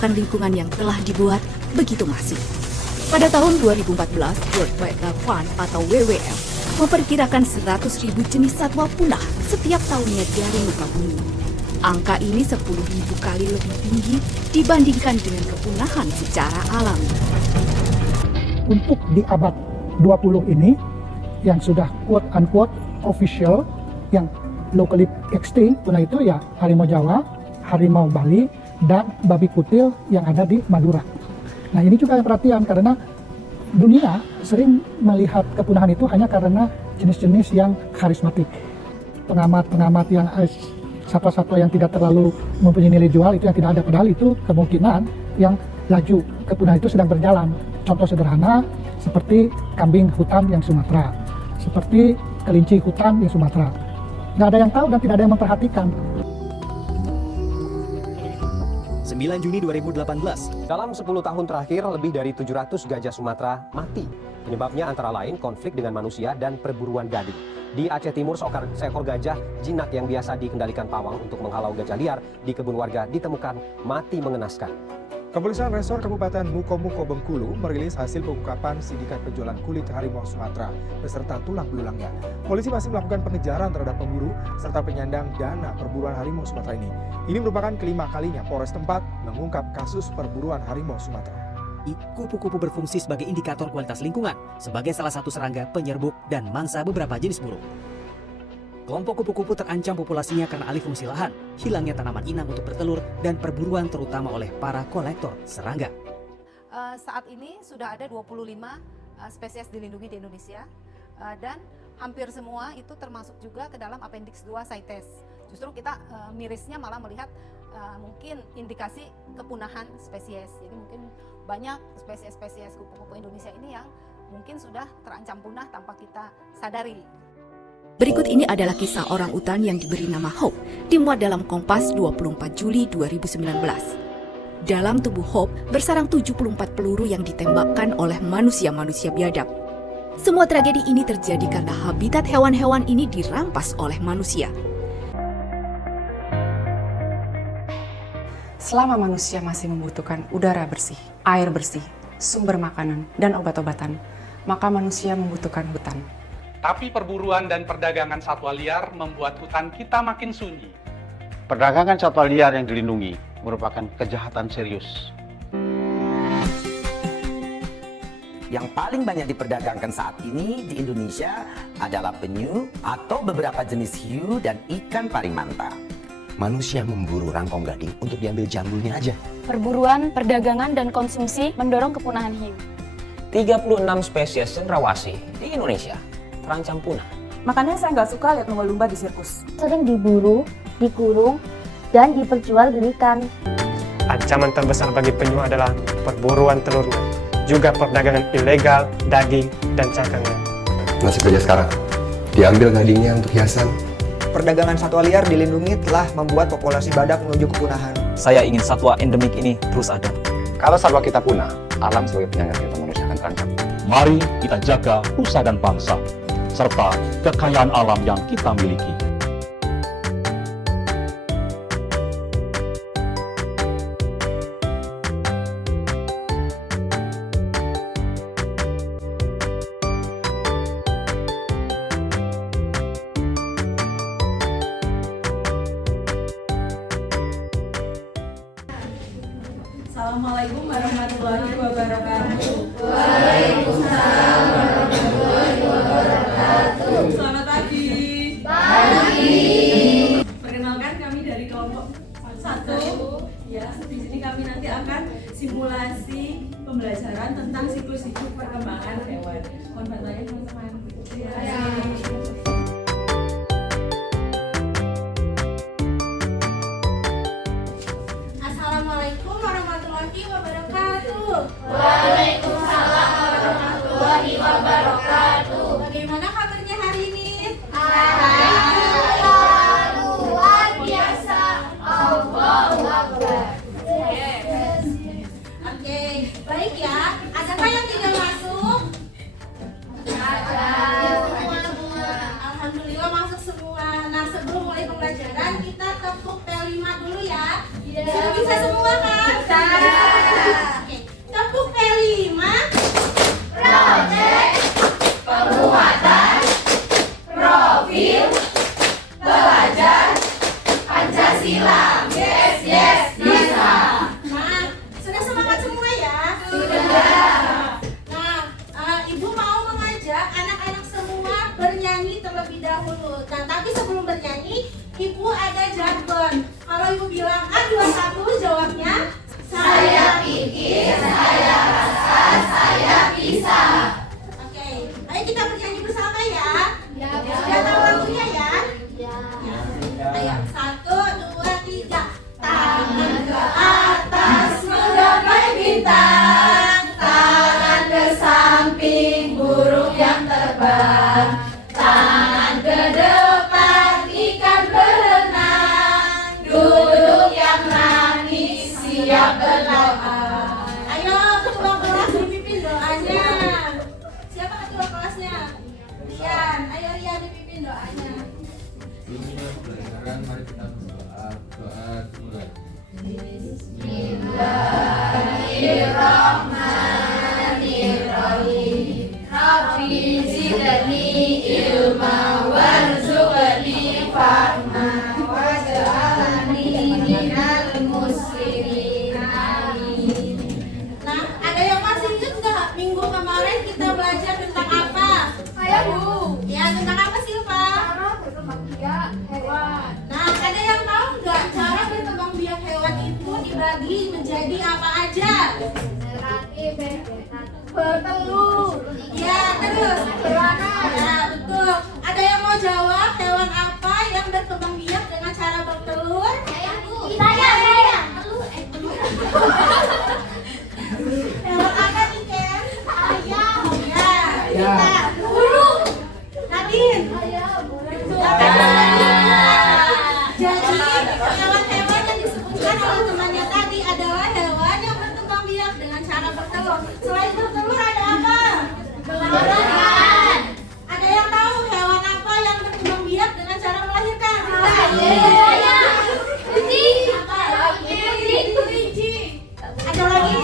kerusakan lingkungan yang telah dibuat begitu masif. Pada tahun 2014, World Wildlife Fund atau WWF memperkirakan 100.000 jenis satwa punah setiap tahunnya dari muka bumi. Angka ini 10.000 kali lebih tinggi dibandingkan dengan kepunahan secara alami. Untuk di abad 20 ini, yang sudah quote-unquote official, yang locally extinct, punah itu ya harimau Jawa, harimau Bali, dan babi kutil yang ada di Madura. Nah ini juga yang perhatian karena dunia sering melihat kepunahan itu hanya karena jenis-jenis yang karismatik. Pengamat-pengamat yang satwa-satwa yang tidak terlalu mempunyai nilai jual itu yang tidak ada, padahal itu kemungkinan yang laju kepunahan itu sedang berjalan. Contoh sederhana seperti kambing hutan yang Sumatera, seperti kelinci hutan yang Sumatera. Nggak ada yang tahu dan tidak ada yang memperhatikan. 9 Juni 2018. Dalam 10 tahun terakhir, lebih dari 700 gajah Sumatera mati. Penyebabnya antara lain konflik dengan manusia dan perburuan gading. Di Aceh Timur, seekor gajah jinak yang biasa dikendalikan pawang untuk menghalau gajah liar di kebun warga ditemukan mati mengenaskan. Kepolisian Resor Kabupaten Mukomuko Bengkulu merilis hasil pengungkapan sindikat penjualan kulit harimau Sumatera beserta tulang belulangnya. Polisi masih melakukan pengejaran terhadap pemburu serta penyandang dana perburuan harimau Sumatera ini. Ini merupakan kelima kalinya Polres tempat mengungkap kasus perburuan harimau Sumatera. Kupu-kupu berfungsi sebagai indikator kualitas lingkungan, sebagai salah satu serangga penyerbuk dan mangsa beberapa jenis burung. Kelompok kupu-kupu terancam populasinya karena alih fungsi lahan, hilangnya tanaman inang untuk bertelur, dan perburuan terutama oleh para kolektor serangga. Saat ini sudah ada 25 spesies dilindungi di Indonesia, dan hampir semua itu termasuk juga ke dalam Appendix 2 CITES. Justru kita mirisnya malah melihat mungkin indikasi kepunahan spesies. Jadi mungkin banyak spesies-spesies kupu-kupu Indonesia ini yang mungkin sudah terancam punah tanpa kita sadari. Berikut ini adalah kisah orang utan yang diberi nama Hope, dimuat dalam Kompas 24 Juli 2019. Dalam tubuh Hope bersarang 74 peluru yang ditembakkan oleh manusia-manusia biadab. Semua tragedi ini terjadi karena habitat hewan-hewan ini dirampas oleh manusia. Selama manusia masih membutuhkan udara bersih, air bersih, sumber makanan, dan obat-obatan, maka manusia membutuhkan hutan. Tapi perburuan dan perdagangan satwa liar membuat hutan kita makin sunyi. Perdagangan satwa liar yang dilindungi merupakan kejahatan serius. Yang paling banyak diperdagangkan saat ini di Indonesia adalah penyu atau beberapa jenis hiu dan ikan parimanta. Manusia memburu rangkong gading untuk diambil jambulnya aja. Perburuan, perdagangan, dan konsumsi mendorong kepunahan hiu. 36 spesies cendrawasih di Indonesia terancam punah. Makanya saya nggak suka lihat lumba-lumba di sirkus. Sering diburu, dikurung, dan diperjualbelikan. Ancaman terbesar bagi penyu adalah perburuan telurnya, juga perdagangan ilegal daging dan cangkangnya. Nasib saja sekarang, diambil gadingnya untuk hiasan. Perdagangan satwa liar dilindungi telah membuat populasi badak menuju kepunahan. Saya ingin satwa endemik ini terus ada. Kalau satwa kita punah, alam sebagai penyangga kita manusia akan terancam. Mari kita jaga nusa dan bangsa, serta kekayaan alam yang kita miliki. Assalamualaikum warahmatullahi wabarakatuh. Waalaikumsalam warahmatullahi wabarakatuh. Selamat pagi. Pagi. Perkenalkan kami dari kelompok 1. Ya, di sini kami nanti akan simulasi pembelajaran tentang siklus hidup perkembangan hewan. Mohon bantuannya teman-teman. Assalamualaikum warahmatullahi wabarakatuh. Waalaikumsalam warahmatullahi wabarakatuh. Bagaimana kabarnya hari ini? Alhamdulillah, luar biasa. Allahu Akbar. Oke, baik ya. Adakah yang tidak masuk? Ada. Ibu bilang A21 jawabnya. Saya pikir, saya rasa, saya bisa. Oke, ayo kita bernyanyi bersama ya. Sudah tahu lagunya ya? Ayo, 1, 2, 3. Tangan ke atas menggapai bintang, tangan ke samping burung yang terbang, tangan ke depan ikan berenang, duduk yang nangis siap berdoa. Ayo ketua kelas dipimpin doanya. Siapa ketua kelasnya? Rian. Ayo Rian dipimpin doanya. Mari kita berdoa. Doa dimulai. Bismillahirrahmanirrahim. Rabbi zidni ilma warzuqni fahma waj'alni minal muslimin. Amin. Nah, ada yang masih ingat nggak minggu kemarin kita belajar tentang apa? Saya Bu. Ya, tentang apa Silva? Berkembang biak hewan. Nah, ada yang tahu nggak cara berkembang biak hewan itu dibagi menjadi apa aja? Laki bertelur. Ya, terus beranak. Ya, betul. Ada yang mau jawab hewan apa yang berkembang biak dengan cara bertelur? Saya Bu. Hewan apa nih Ken? Ayam. Ya, kita. Burung. Nadine. Ayam. Jadi hewan-hewan yang disebutkan oleh temannya tadi adalah hewan yang berkembang biak dengan cara bertelur. Selain bertelur ada apa? Melahirkan. Ada yang tahu hewan apa yang berkembang biak dengan cara melahirkan? Kucing. Apa? Kucing. Ada lagi?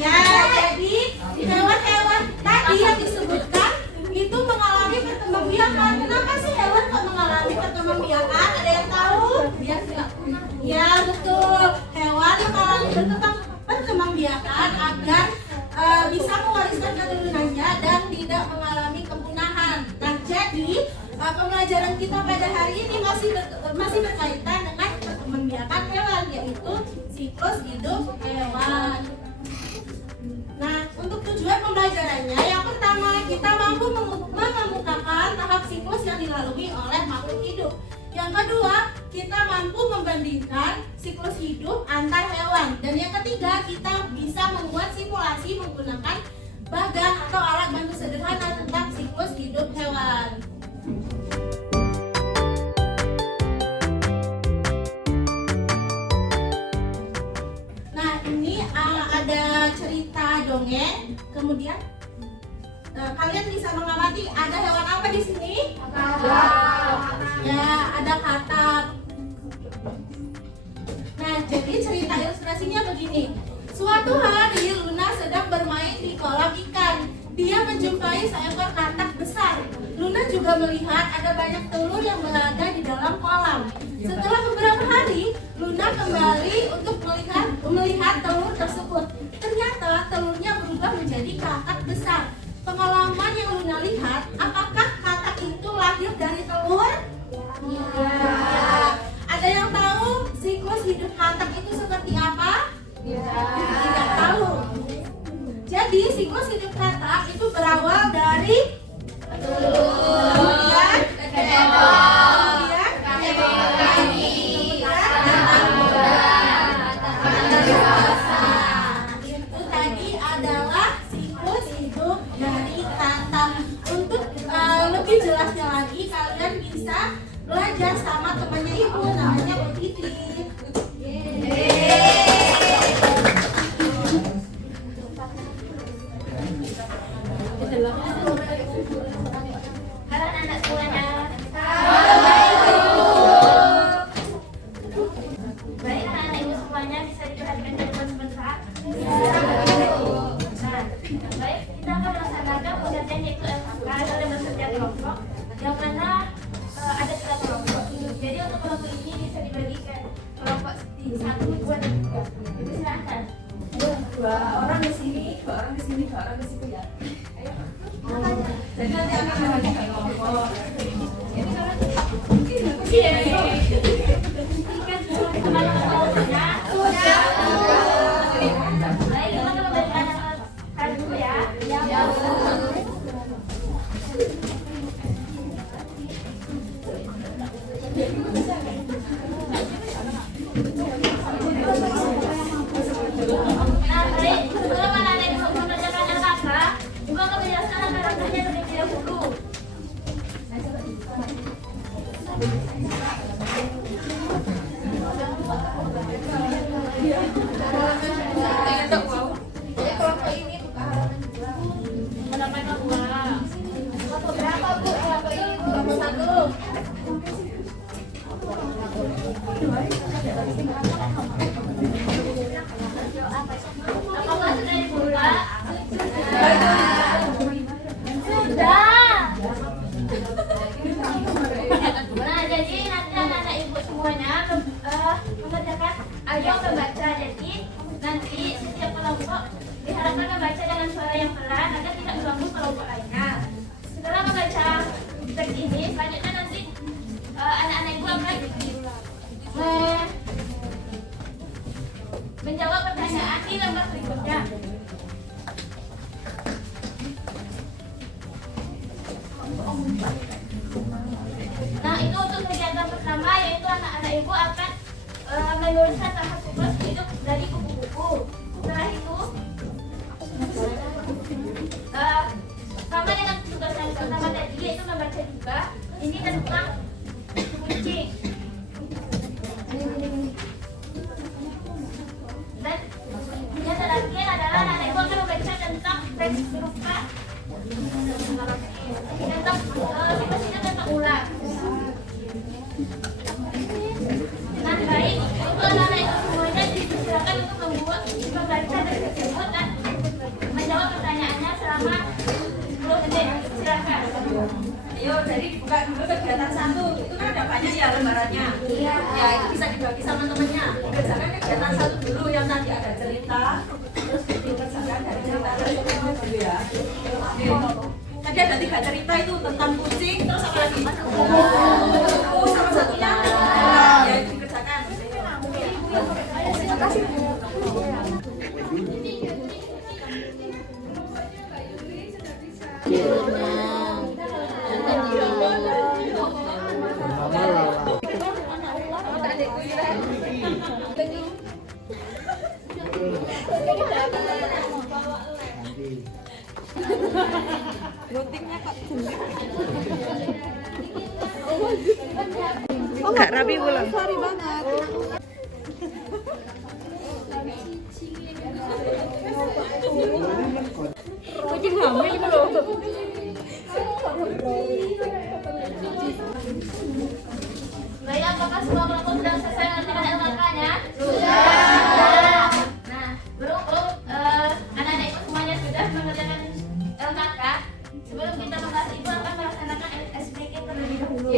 Ya, jadi hewan-hewan tadi yang disebutkan itu mengalami perkembang biakan. Kenapa sih hewan kok mengalami perkembang biakan? Ada yang tahu? Biar tidak punah. Ya, betul. Hewan mengalami perkembang biakan agar bisa mewariskan keturunannya dan tidak mengalami kepunahan. Nah, jadi pembelajaran kita pada hari ini masih berkaitan dengan perkembang biakan hewan, yaitu siklus hidup hewan. Nah, untuk tujuan pembelajarannya, yang pertama kita mampu mengemukakan tahap siklus yang dilalui oleh makhluk hidup. Yang kedua, kita mampu membandingkan siklus hidup antar hewan. Dan yang ketiga, kita bisa membuat simulasi menggunakan bagan atau alat bantu sederhana tentang siklus hidup hewan. Nah, ini ada cerita dongeng. Kemudian kalian bisa mengamati ada hewan apa di sini? Ya, ada katak. Nah, jadi cerita ilustrasinya begini. Suatu hari Luna sedang bermain di kolam ikan. Dia menjumpai seekor katak besar. Luna juga melihat ada banyak telur yang berada di dalam kolam. Setelah beberapa hari, Luna kembali untuk melihat telur tersebut. Ternyata telurnya berubah menjadi katak besar. Pengalaman yang Luna lihat, apakah katak itu lahir dari telur? Ya. Ada yang tahu siklus hidup katak itu seperti apa? Tidak tahu. Jadi siklus hidup katak itu berawal dari kemudian itu tadi adalah siklus hidup dari katak. Untuk lebih jelasnya lagi, kalian bisa belajar sama temannya ibu, namanya Bu Titi. Halo anak semuanya. Baik anak-anak ibu semuanya, bisa diperhatikan jawaban sebentar. Nah, baik, kita akan melaksanakan pengertian yaitu FK dalam bekerja kelompok yang mana ada 3 kelompok. Jadi untuk kelompok ini bisa dibagikan kelompok 1, 2, dan 3. Jadi silakan. 2 orang di sini, 2 orang di sini, 2 orang di situ ya. Ayo. Jadi nanti akan membagi kelompok. Ini Nah, baik, sebelum anak-anak ibu mengerjakan LKK, ibu akan menjelaskan langkah-langkahnya terlebih dahulu. Kelompok ini Halaman 2. kelompok berapa Bu? Kelompok ini kelompok 1. Apakah sudah dibuka? Sudah. Nah, jadi nanti anak-anak ibu semuanya mengerjakan ayo membaca. Jadi nanti setiap kelompok diharapkan membaca dengan suara yang pelan agar tidak mengganggu kelompok lainnya. Setelah membaca teks ini, selanjutnya nanti anak-anak ibu akan menjawab pertanyaan di lembar berikutnya. Nah, itu untuk kegiatan pertama, yaitu anak-anak ibu akan menuliskan tahap siklus hidup dari kupu-kupu. Setelah itu, sama dengan tugas yang pertama tadi, yaitu membaca juga. Ini tentang kucing. Dan yang terakhir adalah anak ibu akan membaca tentang teks berupa tentang siklus tentang ular. Nah, baik, untuk anak-anak itu semuanya dipersilakan untuk membaca teks tersebut dan menjawab pertanyaannya selama 10 menit. Silakan. Ayo, jadi buka dulu kegiatan 1. Itu kan ada banyak ya lembarannya. Iya. Ya, itu bisa dibagi sama temennya. Kerjakan kegiatan 1 dulu yang tadi ada cerita. Terus dikerjakan dari cerita dulu ya. Oke. Tadi ada 3 cerita itu tentang kucing, terus apa lagi? Oh, sama satunya. Ya, itu dikerjakan. Terima kasih, Bu. Enggak rapi pulang. Sorry banget. Kucing hamil itu loh. Baik, apakah semua kelompok sudah selesai mengerjakan LKK-nya? Sudah. Nah, berhubung anak-anak ibu semuanya sudah mengerjakan LKK, sebelum kita membahas, ibu akan melaksanakan SPK terlebih dahulu.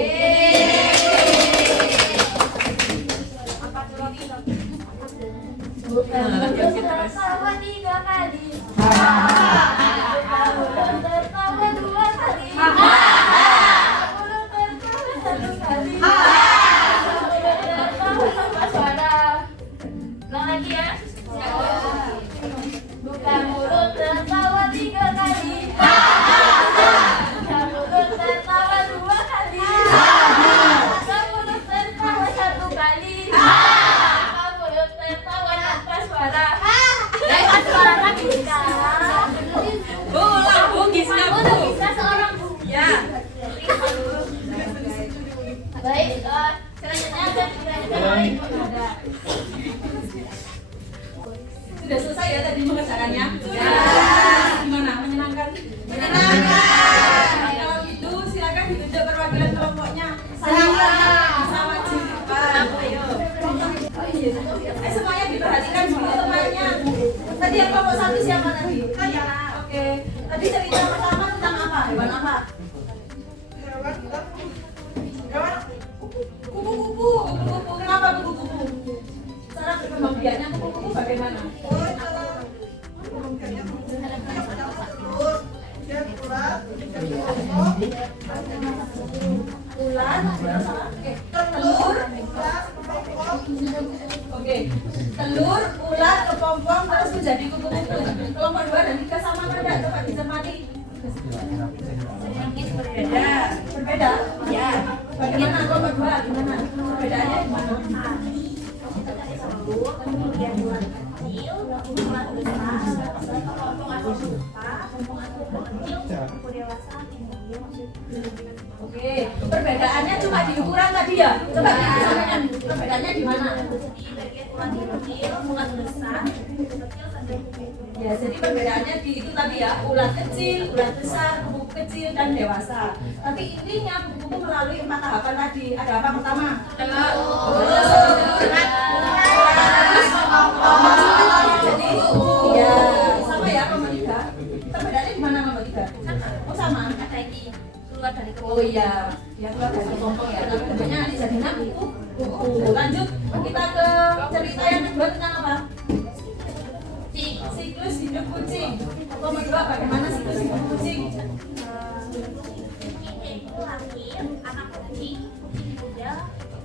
Bukan tertawa 3 kali. Bukan tertawa 2 kali. Bukan tertawa 1 kali. Ulang lagi ya. Bukan mulut tertawa 3 kali. Bukan mulut tertawa 2 kali. Bukan mulut tertawa 1 kali. Bukan mulut tertawa tanpa suara. Tanpa suara kan bisa. Bu, Bu, bisa Bu. Bisa seorang Bu. Ya. Baik, selanjutnya akan dilanjutkan oleh Ibu Nada. Sudah selesai ya tadi mengerjakannya? Sudah. Gimana? Menyenangkan? Menyenangkan. Kalau gitu silakan ditunjuk perwakilan kelompoknya. Saya sama Jipan. Ayo. Semuanya diperhatikan dulu temannya. Tadi yang kelompok 1 siapa tadi? Saya. Oke. Tadi cerita pertama tentang apa? Hewan apa? Hewan kupu-kupu. Kupu-kupu. Kenapa kupu-kupu? Cara berkembang biaknya kupu-kupu bagaimana? Ular, telur, oke, telur, ular, kepompong, terus menjadi kupu-kupu. Kelompok 2 dan 3 sama apa enggak? Coba dicermati. Sedikit berbeda. Berbeda? Ya. Bagaimana kelompok 2? gimana? Perbedaannya gimana? Kemudian ular kecil, ular besar, kelompok aku kecil, kelompok dewasa. Oke, perbedaannya cuma di ukuran tadi ya? Coba disampaikan, perbedaannya di mana? Di bagian ular kecil, ular besar, kecil sampai Ya, jadi perbedaannya di itu tadi ya, ulat kecil, ulat besar, kupu-kupu kecil, dan dewasa. Tapi intinya kupu-kupu melalui 4 tahapan tadi. Ada apa pertama? Jadi, ya sama ya nomor 3. Perbedaannya di mana nomor 3? Oh sama. ada lagi keluar dari Oh iya, dia keluar dari kelompok ya. Tapi tentunya nanti jadinya kupu-kupu. Lanjut, kita ke cerita yang kedua tentang apa? Siklus hidup kucing. Nomor 2, bagaimana siklus hidup kucing? itu lahir, anak kucing, muda,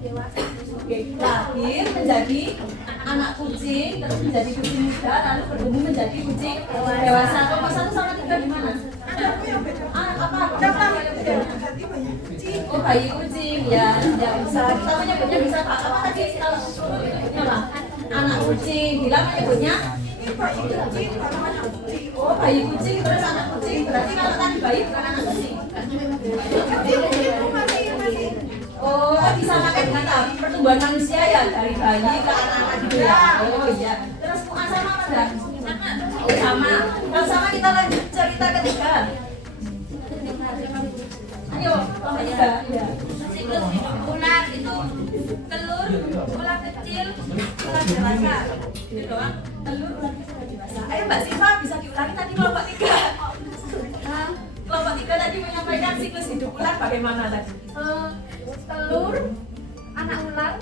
dewasa. Oke, lahir menjadi anak kucing, terus menjadi kucing muda, lalu bertumbuh menjadi kucing dewasa. Nomor 1 sama 3 di mana? Apa? Oh, bayi kucing ya, ya bisa. Kita menyebutnya bisa apa tadi? Kalau menyebutnya apa? Anak kucing. Bila menyebutnya oh, bayi kucing terus anak kucing. Berarti kalau tadi bayi bukan anak kucing. Oh, disamakan dengan pertumbuhan manusia ya, dari bayi ke anak gitu ya. Oh iya. Terus sama apa enggak? Oh, sama. Kalau sama kita lanjut cerita ketiga. Ayo, nomor 3. Ya. Siklus hidup ular itu telur, ular kecil, ular dewasa. Itu doang. Telur, ular kecil, ular dewasa. Ayo Mbak Siva, bisa diulangi tadi kelompok 3. Kelompok 3 tadi menyampaikan siklus hidup ular bagaimana tadi? Telur, anak ular,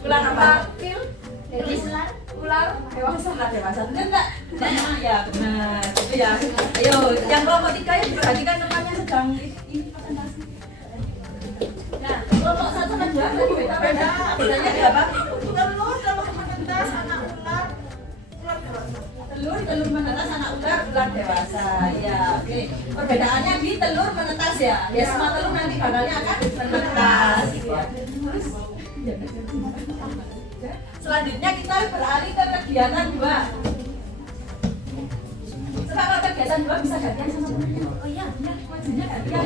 Ular apa? ular dewasa. Ular dewasa. Benar enggak? Nah, ya benar. Itu ya. Ayo, yang kelompok 3 yang diperhatikan namanya sedang ini presentasi. Nah, kelompok 1 sama 2 tadi beda. Bedanya di apa? Telur menetas anak ular, ular dewasa. Telur menetas anak ular, ular dewasa. Ya, oke. Perbedaannya di telur menetas ya. Ya semua telur nanti bakalnya akan menetas. Ya. Terus selanjutnya kita beralih ke kegiatan 2. Coba kalau kegiatan 2 bisa gantian sama temennya. Oh iya, majunya gantian.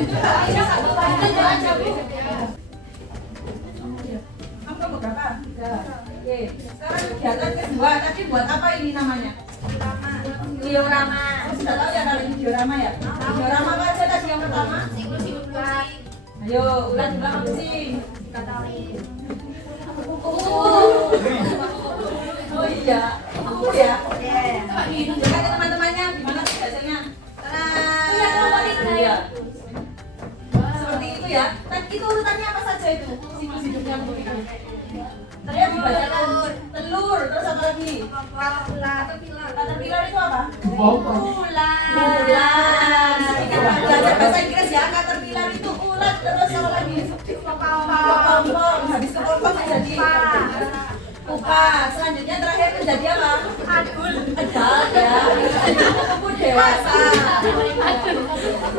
Kamu kelompok berapa? 3. Oke. Sekarang kegiatan kedua. Tadi buat apa ini namanya? Diorama. Kamu sudah tahu ya kalau ini diorama ya? Diorama apa aja tadi yang pertama? siklus hidup ular. Ayo, ular juga kucing. Oh iya, kupu ya. Coba ditunjukkan ke teman-temannya gimana sih hasilnya. Iya. Seperti itu ya. Dan itu urutannya apa saja itu? Siklus hidupnya kupu itu. Tadi yang dibacakan telur, terus apa lagi? Caterpillar itu apa? Ular. Kita belajar bahasa Inggris ya. Caterpillar itu ulat, terus apa lagi? Kepompong. Habis kepompong menjadi pupa. Selanjutnya terakhir menjadi apa? Adult ya. Kupu dewasa.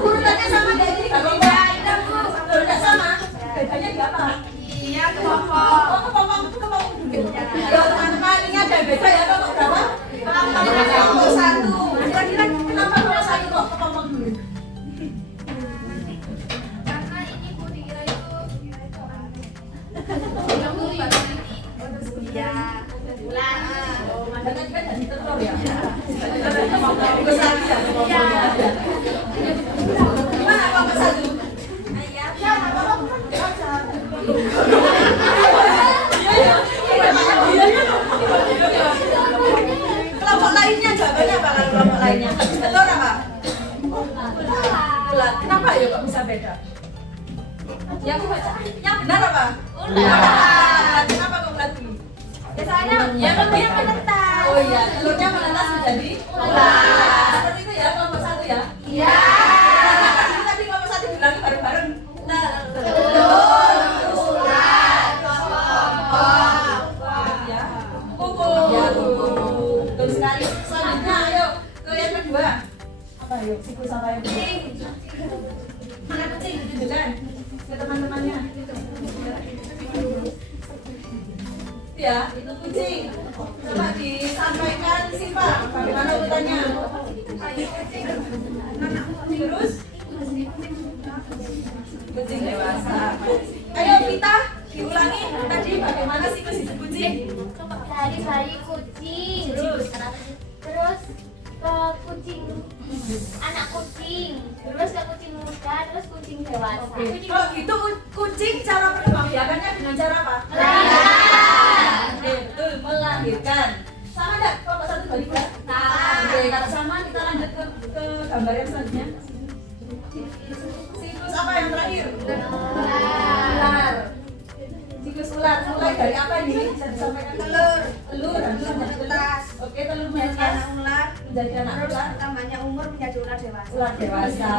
Urutannya sama kayak gini kan? Tidak sama. Bedanya di apa? Iya, kelompok. Oh, kepompong dulu. Ya teman-teman, ini ada beda ya kelompok berapa? Kelompok 1. Kira-kira kenapa kelompok 1 kok kepompong dulu? Karena ini Bu dikira itu ya ular. Oh, mandangnya juga jadi telur ya? Kelompok besar ya kelompoknya. Gimana kelompok 1? Kelompok lainnya jawabannya apa? Kelompok lainnya telur apa? Ulat. Kenapa ya kok bisa beda? Yang benar apa? Ulat. Kenapa kok ulat dulu? Ya soalnya telurnya menetas. Oh iya, telurnya menetas menjadi ulat. Seperti itu ya kelompok 1 ya? Iya. Tadi kelompok 1 bilang bareng-bareng. Telur, ulat, kupu. Ya, kupu. Betul sekali. Selanjutnya ayo ke yang kedua. Apa yuk? Siklus apa yang kedua? Mana kucing? Tunjukkan ke teman-temannya. ya, itu kucing. Coba disampaikan Siva, bagaimana urutannya? Terus kucing dewasa. Ayo Vita, diulangi tadi bagaimana siklus hidup kucing? Dari bayi kucing, terus ke kucing anak kucing, terus ke kucing muda, terus kucing dewasa. Kalau gitu kucing cara perkembangbiakannya dengan cara apa? Betul, melahirkan. Sama enggak kelompok 1, 2, 3? Oke, kalau sama kita lanjut ke gambar yang selanjutnya. Siklus apa yang terakhir? Ular. Siklus ular mulai dari apa ini? Bisa disampaikan? Telur menjadi ulas. Oke, telur menjadi anak ular, menjadi anak ular. Tambahnya umur menjadi ular dewasa. Ular dewasa.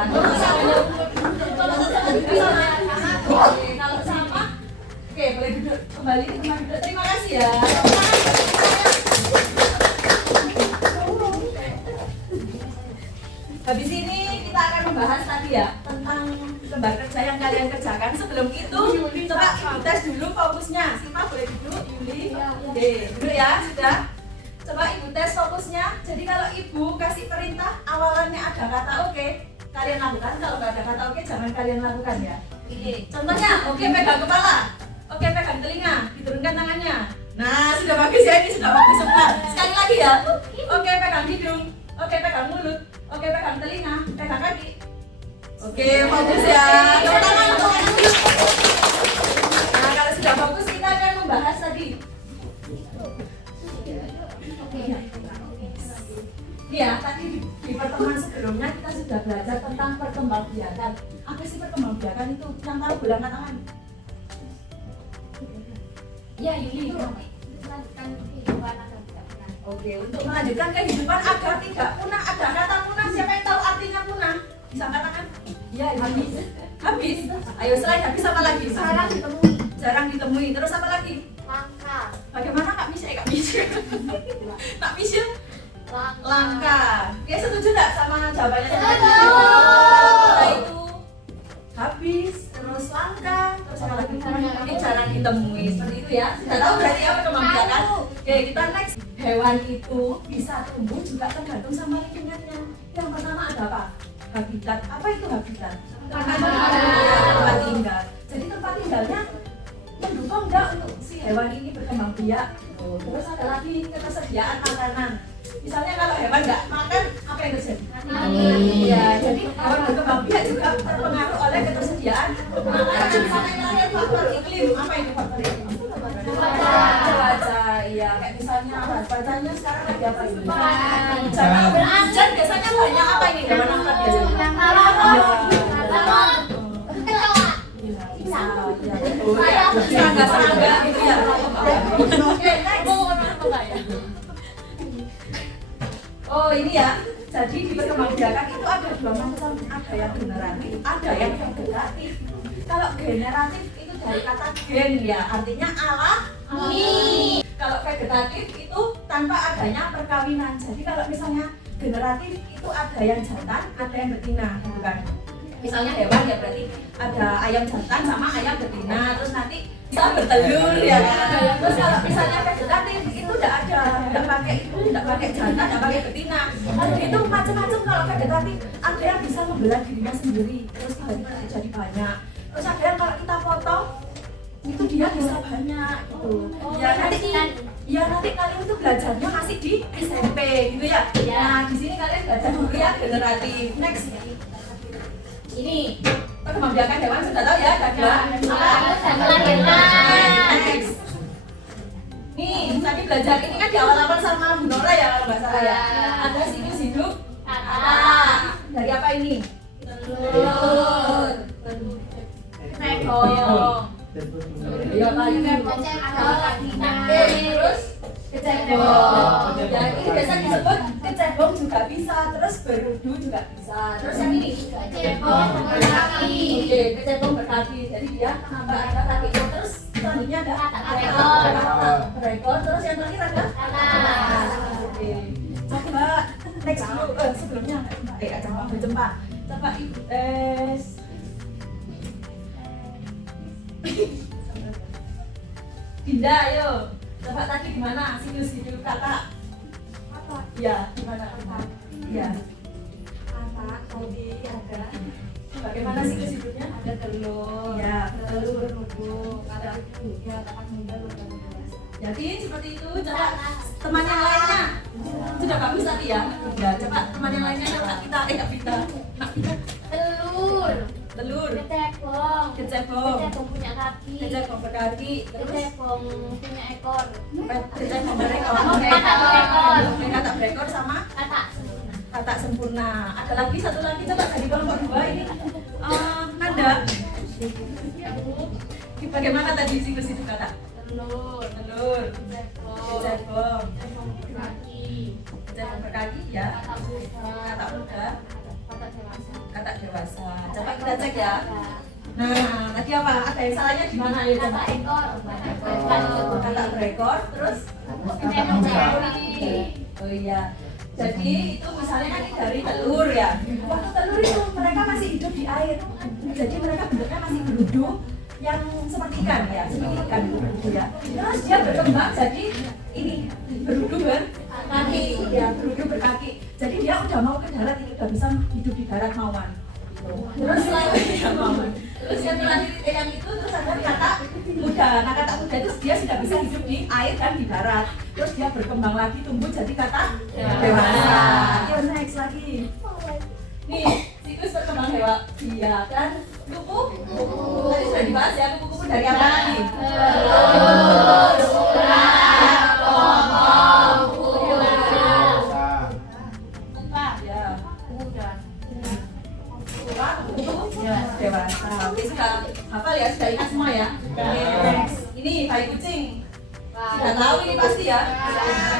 Oke, kalau sama, oke boleh duduk kembali ke tempat duduk. Terima kasih ya. Habis ini kita akan membahas tadi ya tentang lembar kerja yang kalian kerjakan. Sebelum itu, coba ibu tes dulu fokusnya. Siva boleh duduk, Yuli. Oke, duduk ya, sudah. Coba ibu tes fokusnya. Jadi kalau ibu kasih perintah awalannya ada kata oke, kalian lakukan. Kalau nggak ada kata oke, jangan kalian lakukan ya. Contohnya, oke pegang kepala, oke pegang telinga, diturunkan tangannya. Nah, sudah bagus ya, ini sudah bagus semua. Sekali lagi ya, oke pegang hidung, oke pegang mulut, oke pegang telinga, pegang kaki. Oke, bagus ya. Tepuk tangan untuk Yuli. Nah, kalau sudah bagus kita akan membahas tadi. Ini ya, tadi di pertemuan sebelumnya kita sudah belajar tentang perkembangbiakan. Apa sih perkembangbiakan itu? Yang tahu boleh angkat tangan. Ya, Yuli. Oke, untuk melanjutkan kehidupan agar tidak punah. Ada kata punah, siapa yang tahu artinya punah? Bisa angkat tangan? Ya, habis. Habis. Ayo selain habis apa lagi? Jarang ditemui. Jarang ditemui. Terus apa lagi? Langka. Bagaimana Kak Misha? Kak Misha? Kak Misha? Langka. Ya setuju nggak sama jawabannya? Setuju. Itu habis, terus langka, terus apa lagi? Ini jarang ditemui. Seperti itu ya. Sudah tahu berarti apa perkembangbiakan? Oke, kita next. Hewan itu bisa tumbuh juga tergantung sama lingkungannya. Yang pertama ada apa? Habitat. Apa itu habitat? Tempat tinggal. Jadi tempat tinggalnya mendukung nggak untuk si hewan ini berkembang biak? Terus ada lagi ketersediaan makanan. Misalnya kalau hewan nggak makan, apa yang terjadi? Ya, jadi hewan berkembang biak juga terpengaruh oleh ketersediaan makanan. Sampai terakhir faktor iklim. Apa itu faktor iklim? Cuaca, iya. Kayak misalnya cuacanya sekarang lagi apa ini? Hujan biasanya banyak apa ini? Hewan apa biasanya? Serangga gitu ya. Oke, next. Oh ini ya. Jadi di perkembangbiakan itu ada dua macam, ada yang generatif, ada yang vegetatif. Kalau generatif itu dari kata gen ya, artinya alami. Kalau vegetatif itu tanpa adanya perkawinan. Jadi kalau misalnya generatif itu ada yang jantan, ada yang betina, gitu kan? Misalnya hewan ya berarti ada ayam jantan sama ayam betina, terus nanti bisa bertelur ya kan. Terus kalau misalnya vegetatif itu tidak ada, tidak pakai jantan, tidak pakai betina. Jadi itu macam-macam. Kalau vegetatif ada yang bisa membelah dirinya sendiri, terus tiba-tiba jadi banyak. Terus ada yang kalau kita potong itu dia bisa banyak gitu. Ya nanti kalian itu belajarnya masih di SMP gitu ya. Nah di sini kalian belajar dulu ya generatif. Next. Ini perkembangbiakan hewan sudah tahu ya, ada dua. Next. Nih, tadi belajar ini kan di awal-awal sama Bu Nora ya kalau nggak salah ya. Ada siklus hidup dari apa ini? Telur. Terus kecebong. Ya ini biasa disebut kecebong juga bisa, terus berudu juga bisa. Terus yang ini kecebong berkaki. Oke, kecebong berkaki. Jadi dia nambah ada kakinya. Terus selanjutnya ada berekor. Terus yang terakhir ada oke. Coba next dulu. Sebelumnya jempa. Coba ibu tes. Dinda, ayo. Coba tadi gimana siklus hidup kakak? Apa? Ya, gimana? Ya. Kakak, hobi, ada. Bagaimana siklus hidupnya? Ada telur. Ya, telur bernubuh. Ada ya, kakak muda dewasa. Jadi seperti itu. Coba teman yang lainnya. Sudah bagus tadi ya. Ya, coba teman yang lainnya Kak Vita. Kak Vita. Telur. Telur. Kecebong. Kecebong. Kecebong punya kaki. Kecebong berkaki. Terus Kecebong punya ekor. kecebong berekor. Katak berekor. Katak berekor sama katak sempurna. Ada lagi satu lagi coba dari kelompok 2 ini. Nanda. Bagaimana tadi siklus hidup kata? Telur. Kecebong. Kecebong berkaki ya. Katak muda. Katak dewasa. Coba kita cek ya. Nah, tadi apa? Ada yang salahnya di mana ya? Katak ekor. Katak berekor. Terus? Oh iya. Jadi itu misalnya kan dari telur ya. Waktu telur itu mereka masih hidup di air. Jadi mereka bentuknya masih beruduk yang seperti ikan ya, seperti ikan gitu ya. Terus dia berkembang jadi ini beruduk berkaki ya, beruduk berkaki. Jadi dia udah mau ke darat, ini udah bisa hidup di darat mauan. Terus terus yang terakhir yang itu terus ada katak muda. Nah katak muda itu dia sudah bisa hidup di air dan di darat. Terus dia berkembang lagi tumbuh jadi katak dewasa. Yuk next lagi. Nih siklus berkembang hewan. Iya kan kupu. Tadi sudah dibahas ya kupu-kupu dari apa lagi? Dewasa. Oke, sudah hafal ya, sudah ingat semua ya. Next. Ini bayi kucing. Sudah tahu ini pasti ya.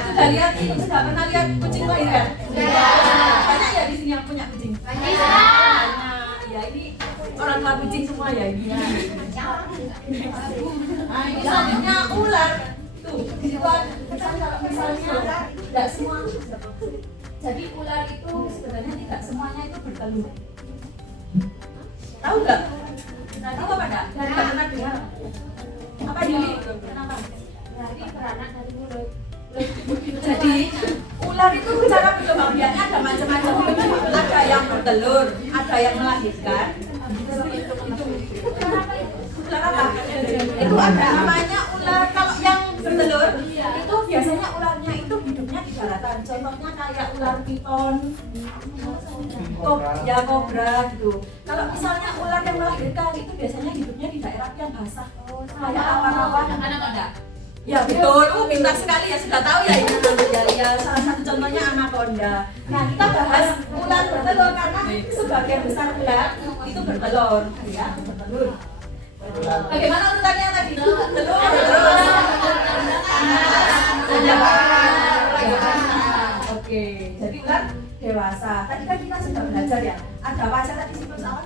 Sudah lihat itu, sudah pernah lihat kucing lahiran? Banyak ya di sini yang punya kucing. Banyak. Ya ini orang tua kucing semua ya ini. Nah ini selanjutnya ular. Tuh di situ kalau misalnya tidak semua. Jadi ular itu sebenarnya tidak semuanya itu bertelur. Tahu nggak? Tahu apa enggak? Dari pernah dengar? Apa Yuli? Kenapa? Dari beranak dari mulut. Jadi ular itu cara berkembang biaknya ada macam-macam. Ada yang bertelur, ada yang melahirkan. Ular apa? Itu ada namanya ular. Kalau yang bertelur itu biasanya ularnya itu hidupnya di daratan. Contohnya kayak ular piton, ya kobra gitu. Kalau misalnya ular yang melahirkan itu biasanya hidupnya di daerah yang basah, kayak rawa-rawa. Enggak? Ya betul, pintar sekali ya, sudah tahu ya ini. Ya salah satu contohnya anaconda. Nah kita bahas ular bertelur karena sebagian besar ular itu bertelur, ya bertelur. Bagaimana urutannya tadi? Telur, terus. Oke, jadi ular dewasa. Tadi kan kita sudah belajar ya. Ada apa aja tadi siklus awal?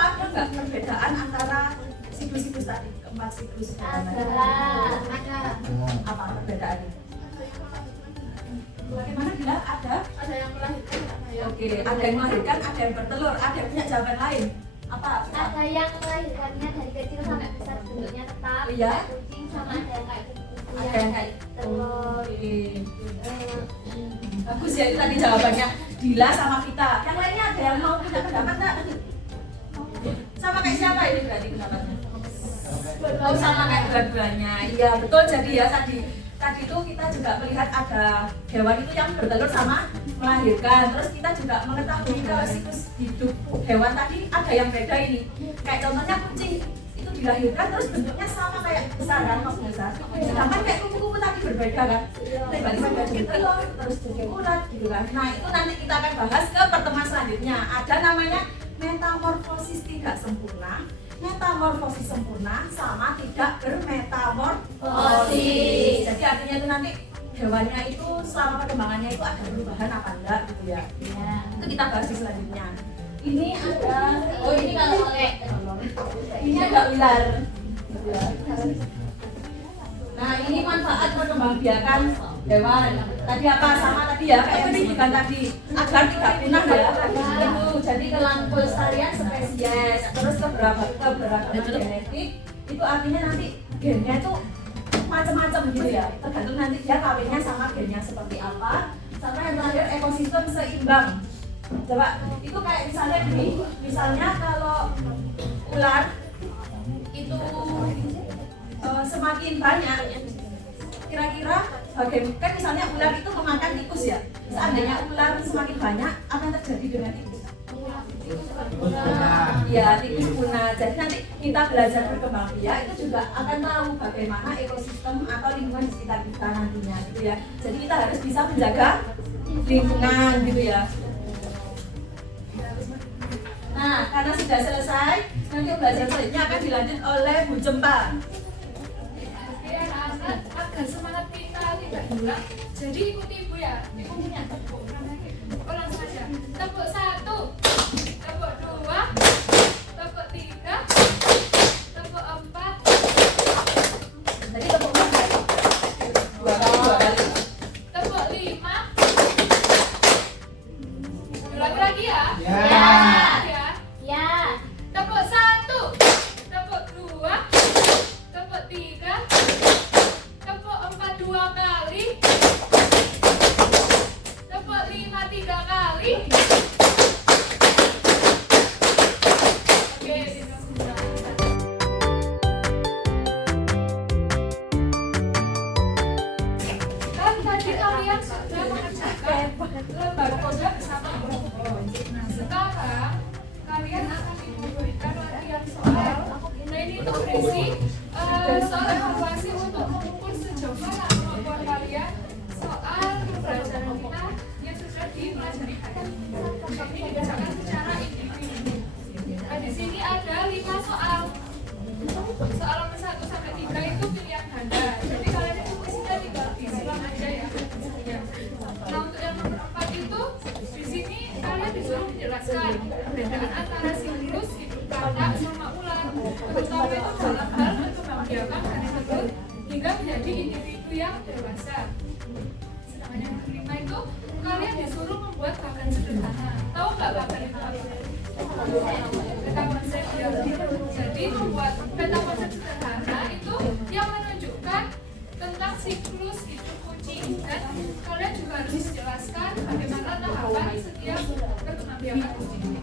Ada nggak perbedaan antara siklus-siklus tadi? Keempat siklus. Ada. Apa perbedaannya? Bagaimana bila ada? Ada yang melahirkan. Oke, ada yang melahirkan, ada yang bertelur, ada yang punya jawaban lain. Apa? Ada yang melahirkannya dari kecil sampai besar bentuknya tetap. Iya. Kucing sama ada yang kayak kucing. Ada yang kayak telur. Bagus ya itu tadi jawabannya Dila sama Vita. Yang lainnya ada yang mau punya pendapat nggak? Sama kayak siapa ini berarti pendapatnya? Oh sama kayak dua-duanya. Iya betul, jadi ya tadi itu kita juga melihat ada hewan itu yang bertelur sama melahirkan. Terus kita juga mengetahui kalau siklus hidup hewan tadi ada yang beda ini. Kayak contohnya kucing itu dilahirkan terus bentuknya sama kayak besar kan, mas besar. Sedangkan kayak kupu-kupu tadi berbeda kan. Tiba-tiba jadi telur terus jadi ulat gitu kan. Nah itu nanti kita akan bahas ke pertemuan selanjutnya. Ada namanya metamorfosis tidak sempurna, metamorfosis sempurna, sama tidak bermetamorfosis. Jadi artinya itu nanti hewannya itu selama perkembangannya itu ada perubahan apa enggak gitu ya. Itu kita bahas di selanjutnya. Ini ada, oh ini kalau oleh ini ada ular. Nah ini manfaat perkembangbiakan hewan. Tadi apa sama tadi ya kayak pendidikan tadi agar tidak punah ya. Itu jadi pelestarian spesies, terus keberagaman genetik, itu artinya nanti gennya itu macam-macam gitu ya, tergantung nanti dia kawinnya sama gennya seperti apa. Sama yang terakhir ekosistem seimbang. Coba itu kayak misalnya gini, misalnya kalau ular itu semakin banyak, kira-kira bagaimana? Kan misalnya ular itu memakan tikus ya. Seandainya ular semakin banyak, apa yang terjadi dengan tikus? Ya, tikus punah. Jadi nanti kita belajar berkembang biak itu juga akan tahu bagaimana ekosistem atau lingkungan di sekitar kita nantinya gitu ya. Jadi kita harus bisa menjaga lingkungan gitu ya. Nah, karena sudah selesai, nanti pembelajaran selanjutnya akan dilanjut oleh Bu Cempa. Anak-anak agar semangat kita tidak hilang, jadi ikuti ibu ya. Ibu punya tepuk. Oh, langsung aja. Tepuk 1, tepuk 2, tepuk 3, tepuk 4. Tadi tepuk berapa? 2 kali. Tepuk 5. Ulangi lagi ya. Ya. Ya. Tepuk 1, tepuk 2, tepuk 3, tepuk 4 2 kali, tepuk 5 3 kali. Oke, kan tadi kalian sudah mengerjakan lembar kode bersama kelompok. Nah, sekarang kalian akan diberikan latihan soal. Nah, ini itu berisi soal evaluasi untuk mengukur sejauh mana kemampuan kalian soal pembelajaran kita yang sudah dipelajari tadi. Ini dikerjakan secara individu. Nah, di sini ada 5 soal. Soal nomor 1 sampai 3 itu pilihan ganda. Jadi kalian itu isinya tinggal disilang aja ya. Nah, untuk yang nomor 4 itu di sini kalian disuruh menjelaskan perbedaan antara siklus hidup katak sama ular, terutama itu dalam hal membiarkan garis telur hingga menjadi individu yang dewasa. Sedangkan yang kelima itu kalian disuruh membuat bagan sederhana. Tahu nggak bagan itu apa? Peta konsep ya. Jadi membuat peta konsep sederhana itu yang menunjukkan tentang siklus hidup kucing, dan kalian juga harus menjelaskan bagaimana tahapan setiap perkembangbiakan kucing.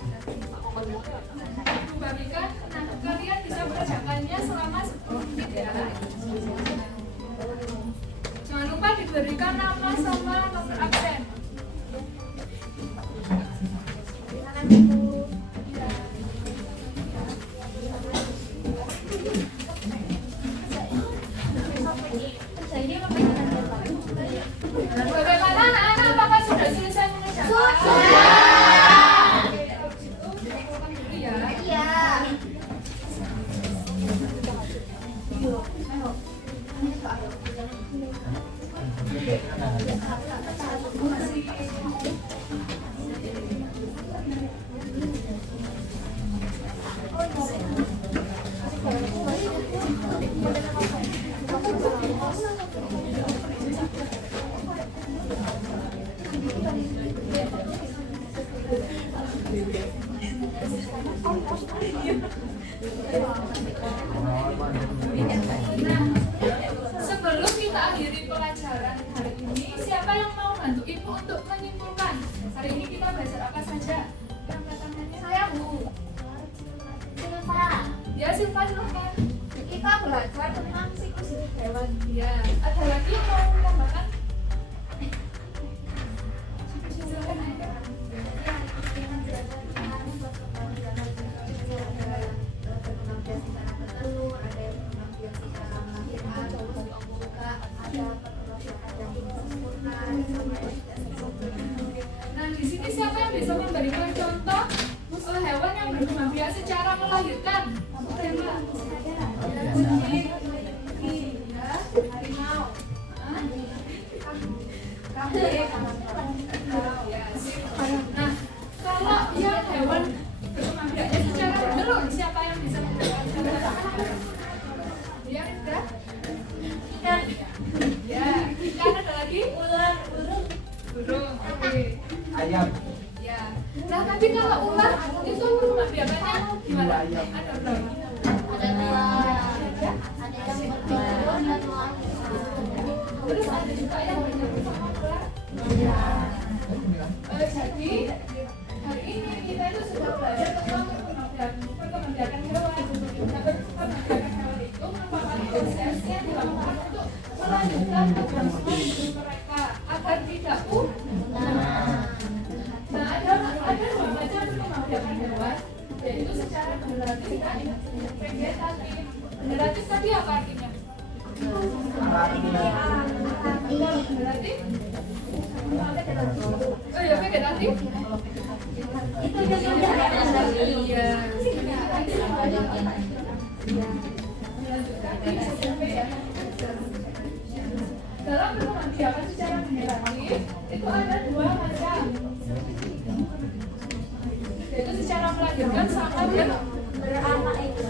Bagikan, nah kalian bisa mengerjakannya selama 10 menit ya. Jangan lupa diberikan nama sama nomor absen. Bagaimana anak-anak, apakah sudah selesai mengerjakan? Sudah. Sebelum kita akhiri pelajaran hari ini, siapa yang mau bantu Ibu untuk menyimpulkan? Hari ini kita belajar apa saja? Yang pertamanya saya, Bu. Silva. Ya, Silva, silahkan. Kita belajar tentang siklus hidup hewan. Ya, ada lagi yang mau menambahkan? Silakan aja. Nah, di sini siapa yang bisa memberikan contoh hewan yang berkembang biak secara melahirkan? Kucing, harimau, kambing. Nah, kalau yang hewan berkembang biaknya secara bertelur, siapa yang bisa memberikan contoh? Ya, Rifda? Ikan. Ya, ikan ada lagi? Ular, burung. Oke. Ayam. Ya. Nah, tadi kalau ular itu membiarkannya gimana? Ada berapa? Ada dua, ada yang berkurang dan Terus ada juga yang berkurang. Jadi hari ini kita itu sudah belajar tentang perkembangbiakan hewan. Perkembangbiakan hewan itu merupakan proses yang dilakukan untuk melanjutkan keberlangsungan hidup mereka agar tidak punah. Nah, ada dua macam perkembangbiakan hewan, yaitu secara generatif dan vegetatif. Generatif tadi apa artinya? Generatif? Oh ya, vegetatif? itu yang dalam perkembangbiakan secara generatif itu ada dua macam, yaitu secara melahirkan sama dan beranak itu.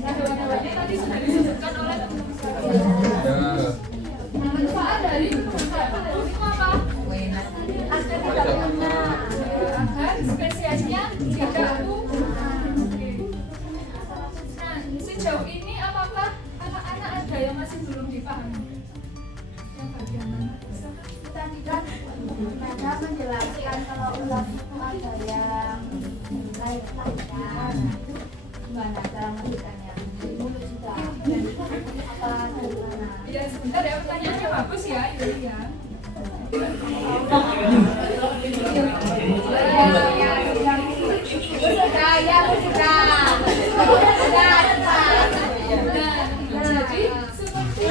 Nah, hewan-hewannya tadi sudah disebutkan oleh manfaat dari perkembangbiakan itu apa? Agar spesiesnya tidak punah. Nah, sejauh ini apakah anak-anak ada yang masih belum dipahami? Yang bagian mana? tadi kan mereka menjelaskan kalau ular itu ada yang lain saja. Gimana cara memberikannya? Dari mulut juga. Apa dari mana? Ya sebentar ya, pertanyaannya bagus ya, Yulia. Jadi seperti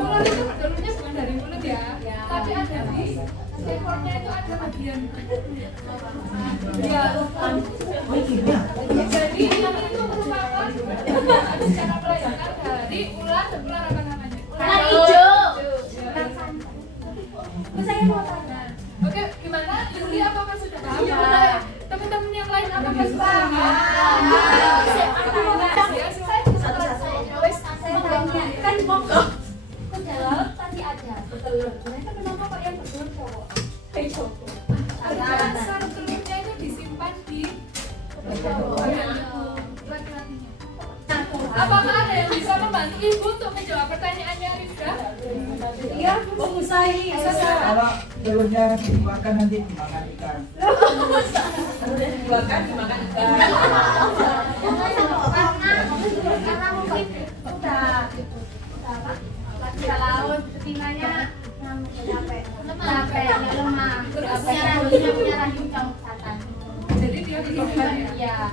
ular itu bertelurnya bukan dari mulut ya, tapi ada di ekornya itu ada bagian. Ya, jadi yang itu merupakan secara pelayanan dari ular dan ular apa namanya? Ular hijau. Saya mau tanya. Oke, gimana? Yuli apakah sudah tahu? Teman-teman yang lain apakah sudah tahu? Kan monggo. Kalau tadi ada bertelur, mereka kenapa kok yang bertelur cowok? Cowok. Sarang telurnya itu disimpan di laki-lakinya. Apakah ada yang bisa membantu ibu untuk menjawab pertanyaannya, Rifda? Iya, pengusaha ini. Kalau telurnya dimakan nanti dimakan ikan. Udah dimakan dimakan ikan. Karena mungkin udah lagi ke laut, betinanya capek, lemah. Terus dia punya rahim cangkatan. Jadi dia dikorban ya? Iya.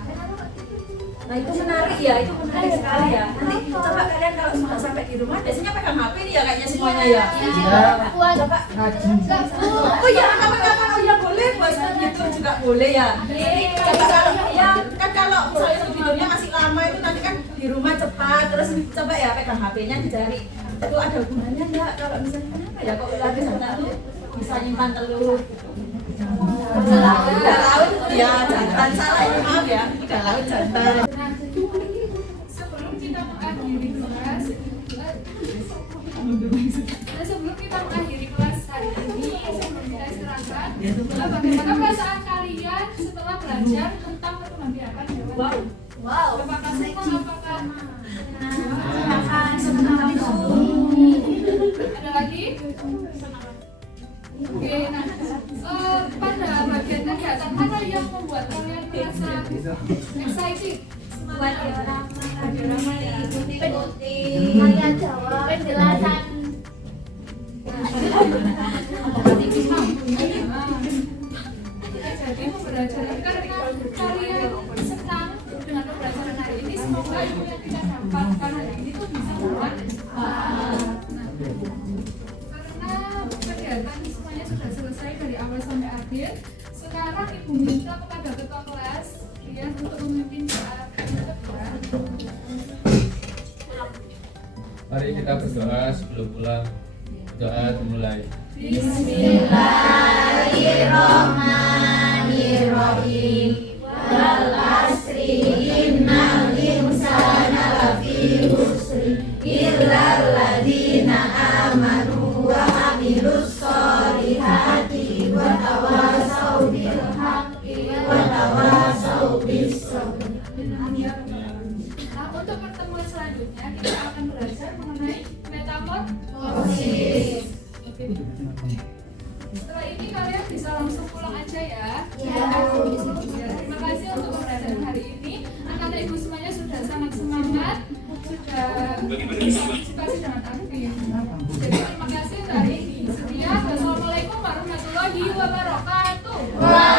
Nah itu menarik ya, itu menarik sekali ya. Nanti coba kalian kalau sudah sampai di rumah, biasanya pegang HP nih ya kayaknya semuanya ya. Iya. Coba. Oh ya, kapan-kapan oh ya boleh, buat itu juga boleh ya. Coba kalau ya kan kalau misalnya videonya masih lama itu nanti kan di rumah cepat, terus coba ya pegang HP-nya dicari. Itu ada gunanya enggak kalau misalnya kenapa ya kok ular di sana tuh bisa nyimpan telur? Udah laut ya jantan, salah ini maaf ya, udah laut jantan. Sebelum kita mengakhiri kelas, hari ini, sebelum kita istirahat, bagaimana perasaan kalian setelah belajar tentang perkembangbiakan hewan? Wow. Apakah senang? Apakah ada lagi? Oke, nah pada bagian kegiatan mana yang membuat kalian merasa excited? Buat orang mengikuti kalian jawab penjelasan. Jadi pembelajaran karena kalian senang dengan pembelajaran hari ini, semoga ilmu yang kita dapatkan hari ini tuh bisa bermanfaat. Karena kegiatan semuanya sudah selesai dari awal sampai akhir, sekarang ibu minta kepada ketua kelas ya untuk memimpin saat kedua. Mari kita berdoa sebelum pulang. Doa dimulai. Bismillahirrahmanirrahim. Wal asri innal insana lafi khusr illal ladzina amanu wa amilus solihati wa tawassaw selanjutnya kita akan belajar mengenai metamorfosis. Oke. Setelah ini kalian bisa langsung pulang aja ya. Ya. Terima kasih untuk pembelajaran hari ini. Anak-anak ibu semuanya sudah sangat semangat, sudah berpartisipasi dengan aktif. Jadi terima kasih dari ini. Sekian. Wassalamualaikum warahmatullahi wabarakatuh.